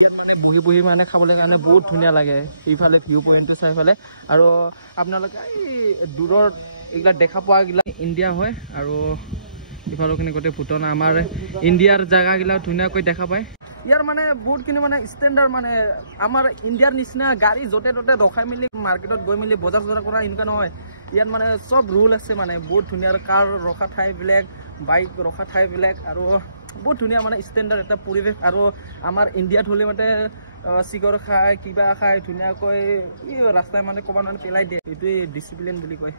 মানে বহি বহি মানে খাবলৈ কাৰণে বহুত ধুনীয়া লাগে এইফালে ভিউ পইণ্টটো চাই ফালে আৰু আপোনালোকে এই দূৰত এইবিলাক দেখা পোৱা গিলা ইণ্ডিয়া হয় আৰু ইফালৰখিনি গোটেই ভূটান আমাৰ ইণ্ডিয়াৰ জেগাগিলাক ধুনীয়াকৈ দেখা পায় ইয়াৰ মানে বহুতখিনি মানে ষ্টেণ্ডাৰ্ড মানে আমাৰ ইণ্ডিয়াৰ নিচিনা গাড়ী য'তে ত'তে ৰখাই মেলি মাৰ্কেটত গৈ মেলি বজাৰ চজাৰ কৰা এনেকুৱা নহয় ইয়াত মানে চব ৰুল আছে মানে বহুত ধুনীয়া কাৰ ৰখা ঠাইবিলাক বাইক ৰখা ঠাইবিলাক আৰু বহুত ধুনীয়া মানে ষ্টেণ্ডাৰ্ড এটা পৰিৱেশ আৰু আমাৰ ইণ্ডিয়াত হ'লে মানে চিগাৰ খাই কিবা খাই ধুনীয়াকৈ ৰাস্তাই মানে ক'ব মানে পেলাই দিয়ে এইটোৱে ডিচিপ্লিন বুলি কয়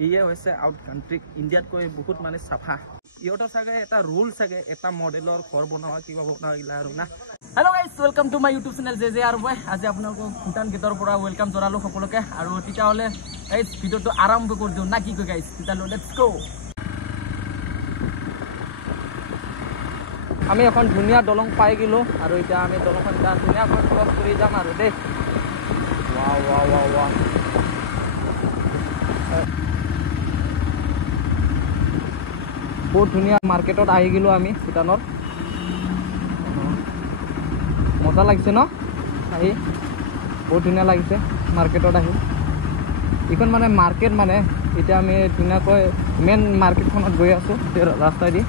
ইয়ে হৈছে আউট কাণ্ট্ৰিক ইণ্ডিয়াতকৈ বহুত মানে চাফা ইহঁতৰ চাগে এটা ৰুল চাগে এটা মডেলৰ ঘৰ বনোৱা কিবা বনোৱা গিলা আৰু না hello' guys welcome to my YouTube channel J আৰু মই আজি আপোনালোকক ভূটান গেটৰ পৰা ৱেলকাম জনালোঁ সকলোকে আৰু তেতিয়াহ'লে এই ভিডিঅ'টো আৰম্ভ কৰি দিওঁ না কি কয় গাইজ তেতিয়াহ'লে লেটছ গ' আমি এখন ধুনীয়া দলং পাই গ'লোঁ আৰু এতিয়া আমি দলংখন এতিয়া ধুনীয়াকৈ ক্ৰছ কৰি যাম আৰু দেই ৱাও ৱাও ৱাও ৱাও বহুত ধুনীয়া মাৰ্কেটত আহি গ'লোঁ আমি ভূটানত মজা লাগিছে ন আহি বহুত ধুনীয়া লাগিছে মাৰ্কেটত আহি এইখন মানে মাৰ্কেট মানে এতিয়া আমি ধুনীয়াকৈ মেইন মাৰ্কেটখনত গৈ আছোঁ ৰাস্তাইদি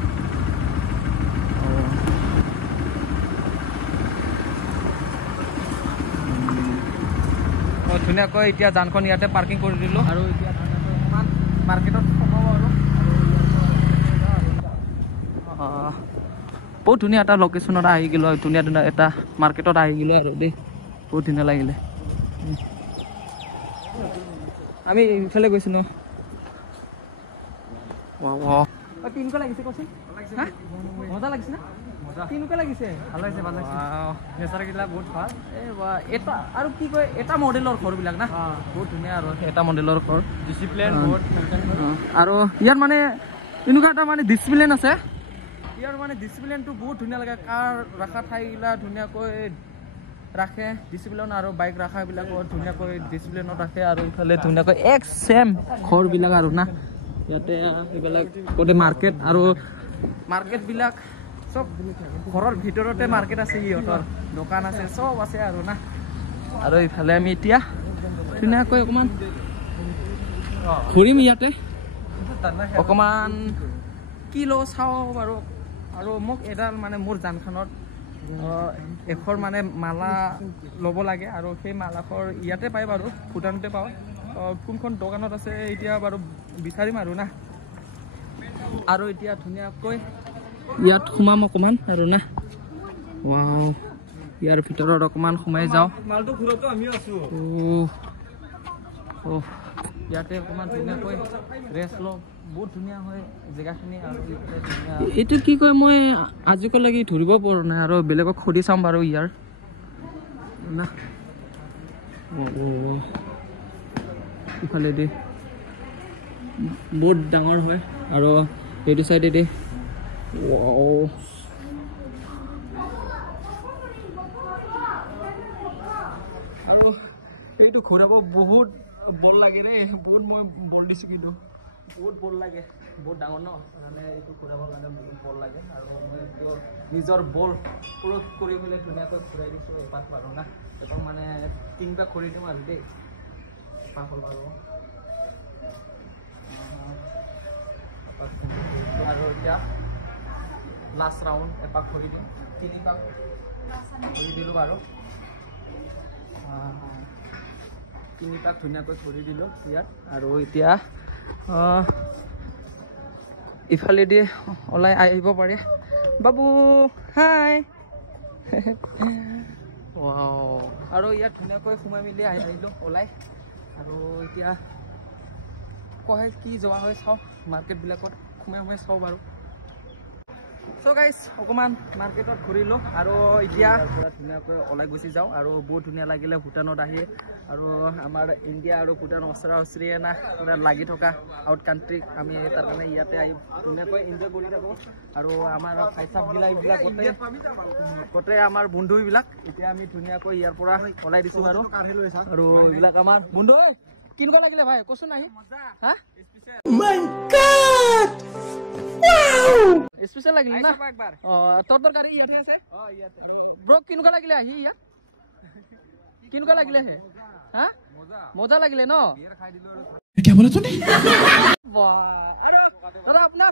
ধুনীয়াকৈ এতিয়া যানখন ইয়াতে পাৰ্কিং কৰি দিলোঁ আৰু এতিয়া অকণমান মাৰ্কেটত সোমাব আৰু বহুত ধুনীয়া এটা লোকেশ্যনত আহি গ'লোঁ আৰু ধুনীয়া ধুনীয়া এটা মাৰ্কেটত আহি গ'লোঁ আৰু দেই বহুত ধুনীয়া লাগিলে আমি ইফালে গৈছিলোঁ কেনেকুৱা লাগিছে কচোন মজা লাগিছে না কেনেকুৱা লাগিছে ভাল লাগিছে ভাল লাগিছে নেচাৰগিলা বহুত ভাল এই এটা আৰু কি কয় এটা মডেলৰ ঘৰবিলাক না বহুত ধুনীয়া আৰু এটা মডেলৰ ঘৰ ডিচিপ্লিন বহুত আৰু ইয়াৰ মানে এনেকুৱা এটা মানে ডিচিপ্লিন আছে ইয়াৰ মানে ডিচিপ্লিনটো বহুত ধুনীয়া লাগে কাৰ ৰখা ঠাইগিলা ধুনীয়াকৈ ৰাখে ডিচিপ্লিন আৰু বাইক ৰখাবিলাকো ধুনীয়াকৈ ডিচিপ্লিনত ৰাখে আৰু ইফালে ধুনীয়াকৈ এক চেম ঘৰবিলাক আৰু না ইয়াতে এইবিলাক গোটেই মাৰ্কেট আৰু মাৰ্কেটবিলাক চব ঘৰৰ ভিতৰতে মাৰ্কেট আছে সিহঁতৰ দোকান আছে চব আছে আৰু না আৰু ইফালে আমি এতিয়া ধুনীয়াকৈ অকণমান ঘূৰিম ইয়াতে অকণমান কি লওঁ চাওঁ বাৰু আৰু মোক এডাল মানে মোৰ যানখনত এখৰ মানে মালা ল'ব লাগে আৰু সেই মালাখৰ ইয়াতে পায় বাৰু ভূটানতে পাওঁ কোনখন দোকানত আছে এতিয়া বাৰু বিচাৰিম আৰু না আৰু এতিয়া ধুনীয়াকৈ ইয়াত সোমাম অকণমান আৰু না ৱাও ইয়াৰ ভিতৰত অকণমান সোমাই যাওঁ ইয়াতে অকণমান ধুনীয়াকৈ ৰেষ্ট লওঁ বহুত ধুনীয়া হয় জেগাখিনি আৰু এইটো কি কয় মই আজিলৈকে ধৰিব পৰা নাই আৰু বেলেগক সুধি চাম বাৰু ইয়াৰ না ইফালেদি বহুত ডাঙৰ হয় আৰু এইটো চাইডেদি আৰু এইটো ঘূৰাব বহুত বল লাগে দেই বহুত মই বল দিছোঁ কিন্তু বহুত বল লাগে বহুত ডাঙৰ ন মানে এইটো ঘূৰাবৰ কাৰণে বহুত বল লাগে আৰু মই এইটো নিজৰ বল ক্ৰছ কৰি পেলাই ধুনীয়াকৈ ঘূৰাই দিছোঁ এপাক পাৰোঁ না এপাক মানে তিনিটা কৰি দিওঁ আৰু দেই এপাক হ'ল বাৰু আৰু এতিয়া লাষ্ট ৰাউণ্ড এপাক ঘূৰি দিওঁ তিনিপাক ঘূৰি দিলোঁ বাৰু তিনিপাক ধুনীয়াকৈ ঘূৰি দিলোঁ ইয়াত আৰু এতিয়া ইফালেদি ওলাই আহিব পাৰে বাবু হাই আৰু ইয়াত ধুনীয়াকৈ সোমাই মেলি আহিলোঁ ওলাই আৰু এতিয়া কয় কি যোৱা হয় চাওঁ মাৰ্কেটবিলাকত সোমাই চাওঁ বাৰু চ' গাইজ অকণমান মাৰ্কেটত ঘূৰিলোঁ আৰু এতিয়া ধুনীয়াকৈ ওলাই গুচি যাওঁ আৰু বহুত ধুনীয়া লাগিলে ভূটানত আহি আৰু আমাৰ ইণ্ডিয়া আৰু ভূটান ওচৰা ওচৰিয়ে না পুৰা লাগি থকা আউট কাণ্ট্ৰি আমি তাৰ কাৰণে ইয়াতে আহি ধুনীয়াকৈ এনজয় কৰি থাকোঁ আৰু আমাৰ ভাইচাপগিলা এইবিলাক গোটেই আমাৰ বন্ধুবিলাক এতিয়া আমি ধুনীয়াকৈ ইয়াৰ পৰা ওলাই দিছোঁ বাৰু আৰু এইবিলাক আমাৰ বন্ধু কেনেকুৱা লাগিলে ভাই কচোন আহি হা স্পেচিয়েল লাগিলে না তোৰ তৰকাৰী ইয়াতে আছে ব্ৰ কেনেকুৱা লাগিলে আহি ইয়াত কেনেকুৱা লাগিলে হে হা মজা লাগিলে ন क्या बोला तूने আৰু আপোনাৰ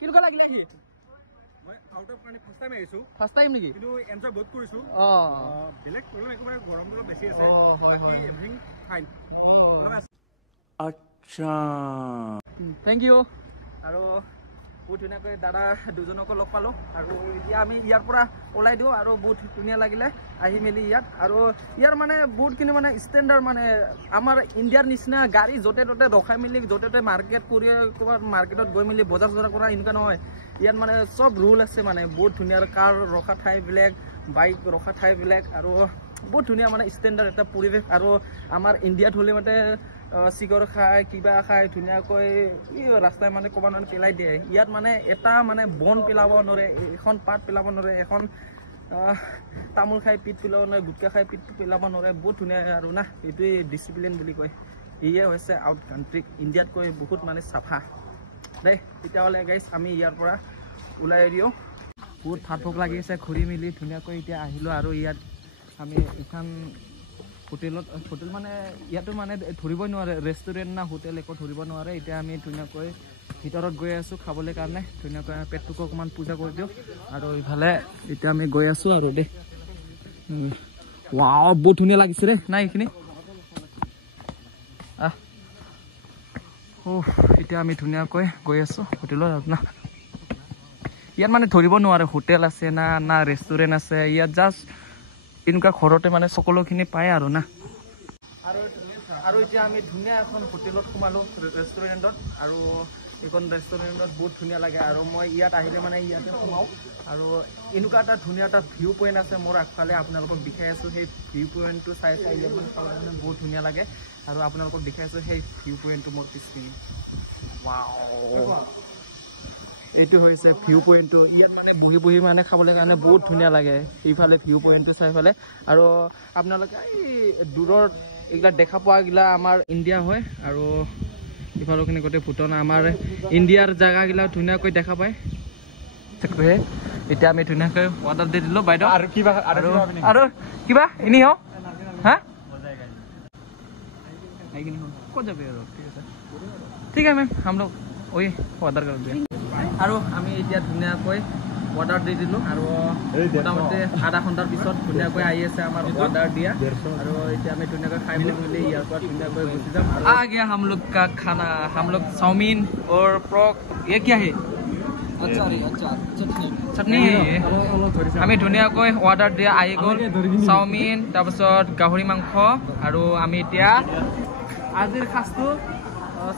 কেনেকুৱা লাগিলে আহি মই আউট অফ কাৰণে ফাৰ্ষ্ট টাইম আহিছো ফাৰ্ষ্ট টাইম নেকি কিন্তু এনজয় বহুত কৰিছো বেলেগ প্ৰব্লেম একবাৰে গৰমটো বেছি আছে বাকি এভৰিথিং ফাইন अच्छा থেংক ইউ আৰু বহুত ধুনীয়াকৈ দাদা দুজনকো লগ পালোঁ আৰু এতিয়া আমি ইয়াৰ পৰা ওলাই দিওঁ আৰু বহুত ধুনীয়া লাগিলে আহি মেলি ইয়াত আৰু ইয়াৰ মানে বহুতখিনি মানে ষ্টেণ্ডাৰ্ড মানে আমাৰ ইণ্ডিয়াৰ নিচিনা গাড়ী য'তে ত'তে ৰখাই মেলি য'তে ত'তে মাৰ্কেট কৰি ক'ৰবাত মাৰ্কেটত গৈ মেলি বজাৰ চজাৰ কৰা এনেকুৱা নহয় ইয়াত মানে চব ৰুল আছে মানে বহুত ধুনীয়া কাৰ ৰখা ঠাইবিলাক বাইক ৰখা ঠাইবিলাক আৰু বহুত ধুনীয়া মানে ষ্টেণ্ডাৰ্ড এটা পৰিৱেশ আৰু আমাৰ ইণ্ডিয়াত হ'লে মানে চিগাৰ খাই কিবা খাই ধুনীয়াকৈ ৰাস্তাই মানে ক'ৰবাত মানে পেলাই দিয়ে ইয়াত মানে এটা মানে বন পেলাব নোৱাৰে এখন পাত পেলাব নোৱাৰে এখন তামোল খাই পিঠ পেলাব নোৱাৰে গুটকা খাই পিঠ পেলাব নোৱাৰে বহুত ধুনীয়া আৰু না এইটোৱে ডিচিপ্লিন বুলি কয় ইয়ে হৈছে আউট কাণ্ট্ৰি ইণ্ডিয়াতকৈ বহুত মানে চাফা দেই তেতিয়াহ'লে গাইজ আমি ইয়াৰ পৰা ওলাই দিওঁ বহুত ভাত ভোক লাগি আছে ঘূৰি মেলি ধুনীয়াকৈ এতিয়া আহিলোঁ আৰু ইয়াত আমি এখন হোটেল মানে ইয়াতো মানে ধৰিবই নোৱাৰে ৰেষ্টুৰেণ্ট না হোটেল একো ধৰিব নোৱাৰে এতিয়া আমি ধুনীয়াকৈ ভিতৰত গৈ আছোঁ খাবলৈ কাৰণে ধুনীয়াকৈ পেটটোকো অকণমান পূজা কৰি দিওঁ আৰু ইফালে এতিয়া আমি গৈ আছোঁ আৰু দেই ৱাও বহুত ধুনীয়া লাগিছে দেই নাই এইখিনি এতিয়া আমি ধুনীয়াকৈ গৈ আছোঁ হোটেলত আপোনাৰ ইয়াত মানে ধৰিব নোৱাৰে হোটেল আছে না ৰেষ্টুৰেণ্ট আছে ইয়াত জাষ্ট এনেকুৱা ঘৰতে মানে সকলোখিনি পায় আৰু না আৰু এতিয়া আমি ধুনীয়া এখন হোটেলত সোমালোঁ ৰেষ্টুৰেণ্টত আৰু এইখন ৰেষ্টুৰেণ্টত বহুত ধুনীয়া লাগে আৰু মই ইয়াত আহিলে মানে ইয়াতে সোমাওঁ আৰু এনেকুৱা এটা ধুনীয়া এটা ভিউ পইণ্ট আছে মোৰ আগফালে আপোনালোকক দেখাই আছোঁ সেই ভিউ পইণ্টটো চাই মানে বহুত ধুনীয়া লাগে আৰু আপোনালোকক দেখাই আছোঁ সেই ভিউ পইণ্টটো মোৰ পিছপিনে এইটো হৈছে ভিউ পইণ্টটো ইয়াত মানে বহি বহি মানে খাবলৈ কাৰণে বহুত ধুনীয়া লাগে ইফালে ভিউ পইণ্টটো চাই পেলাই আৰু আপোনালোকে এই দূৰত এইবিলাক দেখা পোৱাগিলা আমাৰ ইণ্ডিয়া হয় আৰু ইফালৰখিনি গোটেই ভূটান আমাৰ ইণ্ডিয়াৰ জেগাগিলা ধুনীয়াকৈ দেখা পায় এতিয়া আমি ধুনীয়াকৈ অৰ্ডাৰ দি দিলোঁ বাইদেউ আৰু কিবা এনেই হওক হা ক'ত যাবি আৰু ঠিক আছে ঠিক আছে মেম हम लोग वही ऑर्डर कर दिया আৰু আমি এতিয়া ধুনীয়াকৈ অৰ্ডাৰ দি দিলোঁ আৰু মোটামুটি আধা ঘণ্টাৰ পিছত ধুনীয়াকৈ আহি আছে আমাৰ অৰ্ডাৰ দিয়া আৰু এতিয়া আমি ধুনীয়াকৈ খাই মেলি ইয়াৰ পৰা ধুনীয়াকৈ গুচি যাম आ गया हम लोग का खाना हम लोग चाउमीन और फ्रॉक ये क्या है চাটনি আমি ধুনীয়াকৈ অৰ্ডাৰ দিয়া আহি গ'ল চাওমিন তাৰপিছত গাহৰি মাংস আৰু আমি এতিয়া আজিৰ সাজটো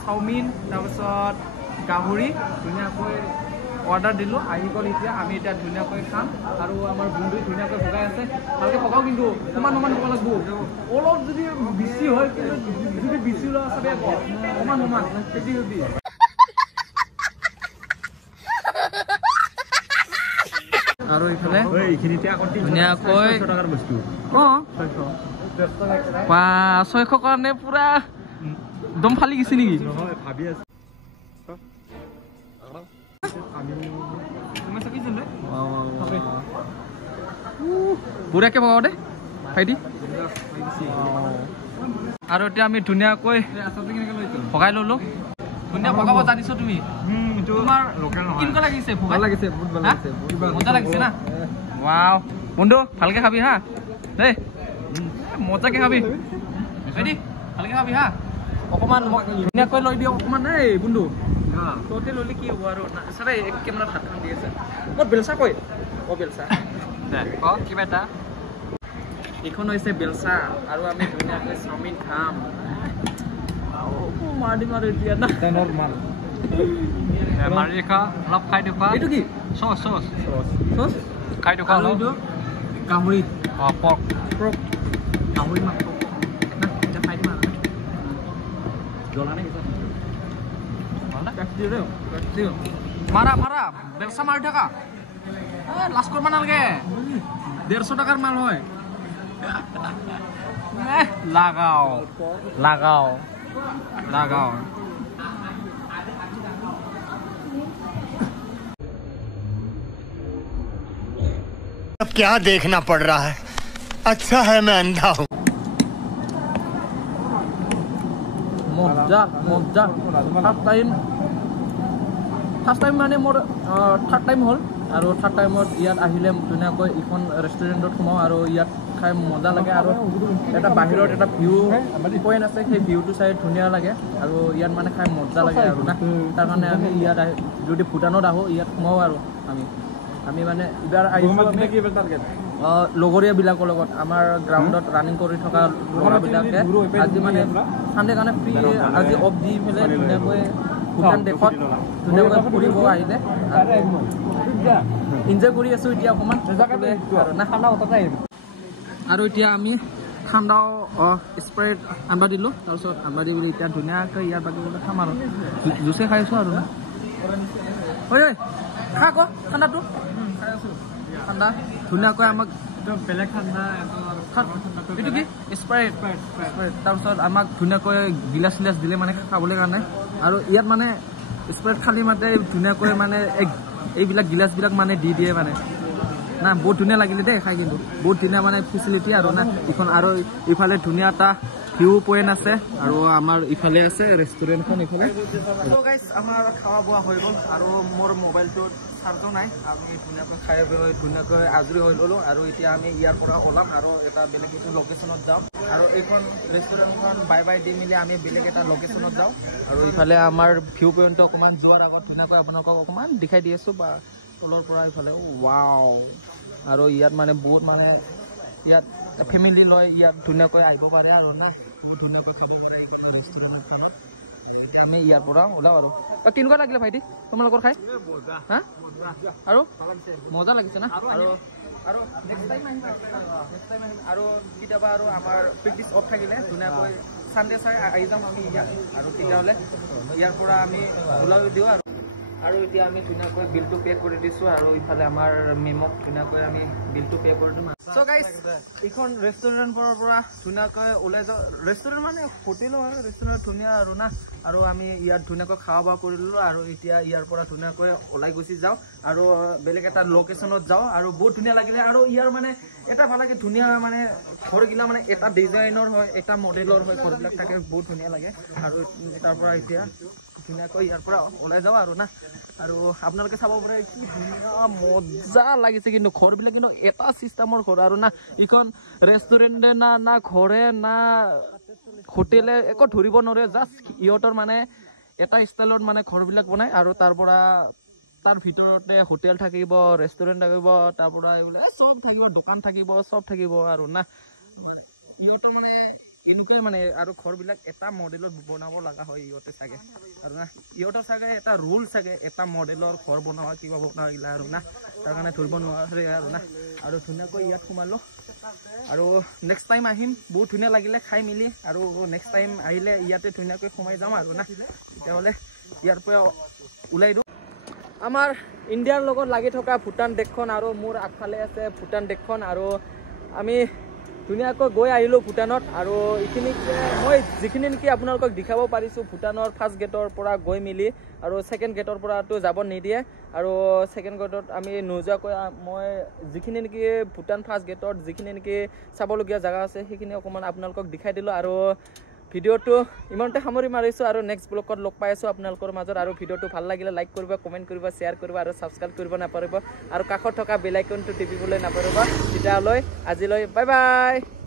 চাওমিন তাৰপিছত গাহৰি ধুনীয়াকৈ অৰ্ডাৰ দিলোঁ আহি গ'ল এতিয়া আমি এতিয়া ধুনীয়াকৈ খাম আৰু আমাৰ বন্ধু ধুনীয়াকৈ ভগাই আছে ভালকৈ ভগাওঁ কিন্তু সমান সমান হ'ব লাগিব অলপ যদি বেছি হয় কিন্তু যদি বেছি লোৱা চবেই সমান সমান খেতি খেতি আৰু এইফালে ধুনীয়াকৈ অঁ 600 কাৰণে পুৰা দম ফালি গৈছে নেকি ভাবি আছে বুঢ়াকে পকাব দে ভাইটি আৰু এতিয়া আমি ধুনীয়াকৈ ভগাই ল'লোঁ ধুনীয়া ভগাব জানিছো তুমি তোমাৰ কেনেকুৱা লাগিছে ভাল লাগিছে বহুত ভাল লাগিছে মজা লাগিছে না ৱাও বন্ধু ভালকে খাবি হা দেই মজাকে খাবি ভাইটি ভালকে খাবি হা অকণমান ধুনীয়াকৈ লৈ দিয়ক অকণমান এই বন্ধু তহঁতে ল'লে কি হ'ব আৰু চাৰে এক কেমেৰাত হাতখন দি আছে মোৰ বেলচা কৈ বেলচা কিবা এটা এইখন হৈছে বেলচা আৰু আমি ধুনীয়াকৈ চাওমিন খাম মাৰ দিম আৰু এতিয়া না নৰ্মাল মাৰি খা অলপ খাই দিওঁ এইটো কি চচ চচ চচ খাই দিওঁ এইটো গাহৰি পৰ্ক গাহৰি মাংস না এতিয়া খাই দিম আৰু জ্বলা নে মাৰা মাৰা বেলচা মাৰি থাকা লাজ কৰিব নালাগে 150 টকাৰ মাল হয় লাগাও লাগাও লাগাও क्या देखना पड़ रहा है अच्छा है मैं अंधा हूँ মজা মজা ফাৰ্ষ্ট টাইম মানে মোৰ থাৰ্ড টাইম হ'ল আৰু থাৰ্ড টাইমত ইয়াত আহিলে ধুনীয়াকৈ ইখন ৰেষ্টুৰেণ্টত সোমাওঁ আৰু ইয়াত খাই মজা লাগে আৰু এটা বাহিৰত এটা ভিউ পইণ্ট আছে সেই ভিউটো চাই ধুনীয়া লাগে আৰু ইয়াত মানে খাই মজা লাগে আৰু না তাৰ কাৰণে আমি ইয়াত আহি যদি ভূটানত আহোঁ ইয়াত সোমাওঁ আৰু আমি মানে এইবাৰ আহিছোঁ লগৰীয়াবিলাকৰ লগত আমাৰ গ্ৰাউণ্ডত ৰানিং কৰি থকা ল'ৰাবিলাকে আজি মানে চানডে কাৰণে ফ্ৰী আজি অফ দি পেলাই ধুনীয়াকৈ ভূটান দেশত ধুনীয়াকৈ ফুৰিব আহিলে এনজয় কৰি আছোঁ এতিয়া অকণমান আৰু এতিয়া আমি ঠাণ্ডাও স্প্ৰাইট আনবা দিলোঁ তাৰপিছত আনবা দি বুলি এতিয়া ধুনীয়াকৈ ইয়াৰ বাকী খাম আৰু জুচে খাইছোঁ আৰু না ঐ খা আকৌ ঠাণ্ডাটো ঠাণ্ডা ধুনীয়াকৈ আমাক বেলেগ ঠাণ্ডা এইটো কি স্প্ৰাইট তাৰপিছত আমাক ধুনীয়াকৈ গিলাচ চিলাচ দিলে মানে খাবলৈ কাৰণে আৰু ইয়াত মানে স্প্ৰাইট খালি মাতে ধুনীয়াকৈ মানে এইবিলাক গিলাচবিলাক মানে দি দিয়ে মানে না বহুত ধুনীয়া লাগিলে দেই খাই কিন্তু বহুত ধুনীয়া মানে ফেচিলিটি আৰু না ইখন আৰু ইফালে ধুনীয়া এটা ভিউ পইণ্ট আছে আৰু আমাৰ ইফালে আছে ৰেষ্টুৰেণ্টখন ইফালে গাইজ আমাৰ খোৱা বোৱা হৈ গ'ল আৰু মোৰ মোবাইলটোত চাৰ্জো নাই আমি ধুনীয়াকৈ খাই বৈ ধুনীয়াকৈ আজৰি হৈ ল'লোঁ আৰু এতিয়া আমি ইয়াৰ পৰা ওলাম আৰু এটা বেলেগ এটা লোকেশ্যনত যাওঁ আৰু এইখন ৰেষ্টুৰেণ্টখন বাই বাই দি মেলি আমি বেলেগ এটা লোকেশ্যনত যাওঁ আৰু ইফালে আমাৰ ভিউ পইণ্টটো অকণমান যোৱাৰ আগত ধুনীয়াকৈ আপোনালোকক অকণমান দেখাই দি আছোঁ বা তলৰ পৰা ইফালে ৱাও আৰু ইয়াত মানে বহুত মানে ইয়াত ফেমিলি লৈ ইয়াত ধুনীয়াকৈ আহিব পাৰে আৰু না বহুত ধুনীয়াকৈ খাব পাৰে ৰেষ্টুৰেণ্টখনত আমি ইয়াৰ পৰা ওলাওঁ আৰু কেনেকুৱা লাগিলে ভাইটি তোমালোকৰ খাই হা আৰু মজা লাগিছে না আৰু নেক্সট টাইম আহিম আৰু কেতিয়াবা আৰু আমাৰ প্ৰেক্টিছ অফ থাকিলে ধুনীয়াকৈ চানডে চাই আহি যাম আমি ইয়াত আৰু তেতিয়াহ'লে ইয়াৰ পৰা আমি ওলাই দিওঁ আৰু এতিয়া আমি ধুনীয়াকৈ বিলটো পে' কৰি দিছোঁ আৰু ইফালে আমাৰ মেমক ধুনীয়াকৈ আমি বিলটো পে' কৰি দিম চ' গাইজ এইখন ৰেষ্টুৰেণ্টৰ পৰা ধুনীয়াকৈ ওলাই যাওঁ ৰেষ্টুৰেণ্ট মানে হোটেলো হয় ৰেষ্টুৰেণ্ট ধুনীয়া আৰু না আৰু আমি ইয়াত ধুনীয়াকৈ খোৱা বোৱা কৰি ল'লোঁ আৰু এতিয়া ইয়াৰ পৰা ধুনীয়াকৈ ওলাই গুচি যাওঁ আৰু বেলেগ এটা লোকেশ্যনত যাওঁ আৰু বহুত ধুনীয়া লাগিলে আৰু ইয়াৰ মানে এটা ভাল লাগে ধুনীয়া মানে ঘৰগিলা মানে এটা ডিজাইনৰ হয় এটা মডেলৰ হয় ঘৰবিলাক থাকে বহুত ধুনীয়া লাগে আৰু তাৰ পৰা এতিয়া ধুনীয়াকৈ ইয়াৰ পৰা ওলাই যাওঁ আৰু না আৰু আপোনালোকে চাব পাৰে কি ধুনীয়া মজা লাগিছে কিন্তু ঘৰবিলাক কিন্তু এটা চিষ্টেমৰ ঘৰ আৰু না ইখন ৰেষ্টুৰেণ্টে না ঘৰে না হোটেলে একো ধৰিব নোৱাৰে জাষ্ট ইহঁতৰ মানে এটা ষ্টাইলত মানে ঘৰবিলাক বনায় আৰু তাৰ পৰা তাৰ ভিতৰতে হোটেল থাকিব ৰেষ্টুৰেণ্ট থাকিব তাৰ পৰা এইবিলাক চব থাকিব দোকান থাকিব চব থাকিব আৰু না ইহঁতৰ মানে এনেকুৱাই মানে আৰু ঘৰবিলাক এটা মডেলত বনাব লগা হয় ইহঁতে চাগে আৰু না ইহঁতৰ চাগে এটা ৰুল চাগে এটা মডেলৰ ঘৰ বনোৱা কিবা বনোৱা আৰু না তাৰ কাৰণে ধৰিব নোৱাৰে আৰু না আৰু ধুনীয়াকৈ ইয়াত সোমালোঁ আৰু নেক্সট টাইম আহিম বহুত ধুনীয়া লাগিলে খাই মেলি আৰু নেক্সট টাইম আহিলে ইয়াতে ধুনীয়াকৈ সোমাই যাম আৰু না তেতিয়াহ'লে ইয়াৰ পৰা ওলাই দিওঁ আমাৰ ইণ্ডিয়াৰ লগত লাগি থকা ভূটান দেশখন আৰু মোৰ আগফালে আছে ভূটান দেশখন আৰু আমি ধুনীয়াকৈ গৈ আহিলোঁ ভূটানত আৰু এইখিনি মই যিখিনি নেকি আপোনালোকক দেখাব পাৰিছোঁ ভূটানৰ ফাৰ্ষ্ট গেটৰ পৰা গৈ মেলি আৰু ছেকেণ্ড গেটৰ পৰাতো যাব নিদিয়ে আৰু ছেকেণ্ড গেটত আমি নোযোৱাকৈ মই যিখিনি নেকি ভূটান ফাৰ্ষ্ট গেটত যিখিনি নেকি চাবলগীয়া জেগা আছে সেইখিনি অকণমান আপোনালোকক দেখাই দিলোঁ আৰু ভিডিঅ'টো ইমানতে সামৰি মাৰিছোঁ আৰু নেক্সট ব্লগত লগ পাই আছোঁ আপোনালোকৰ মাজত আৰু ভিডিঅ'টো ভাল লাগিলে লাইক কৰিব কমেণ্ট কৰিব শ্বেয়াৰ কৰিব আৰু ছাবস্ক্ৰাইব কৰিব নাপাহৰিব আৰু কাষত থকা বেল আইকনটো টিপিবলৈ নাপাহৰিব তেতিয়ালৈ আজিলৈ বাই বাই।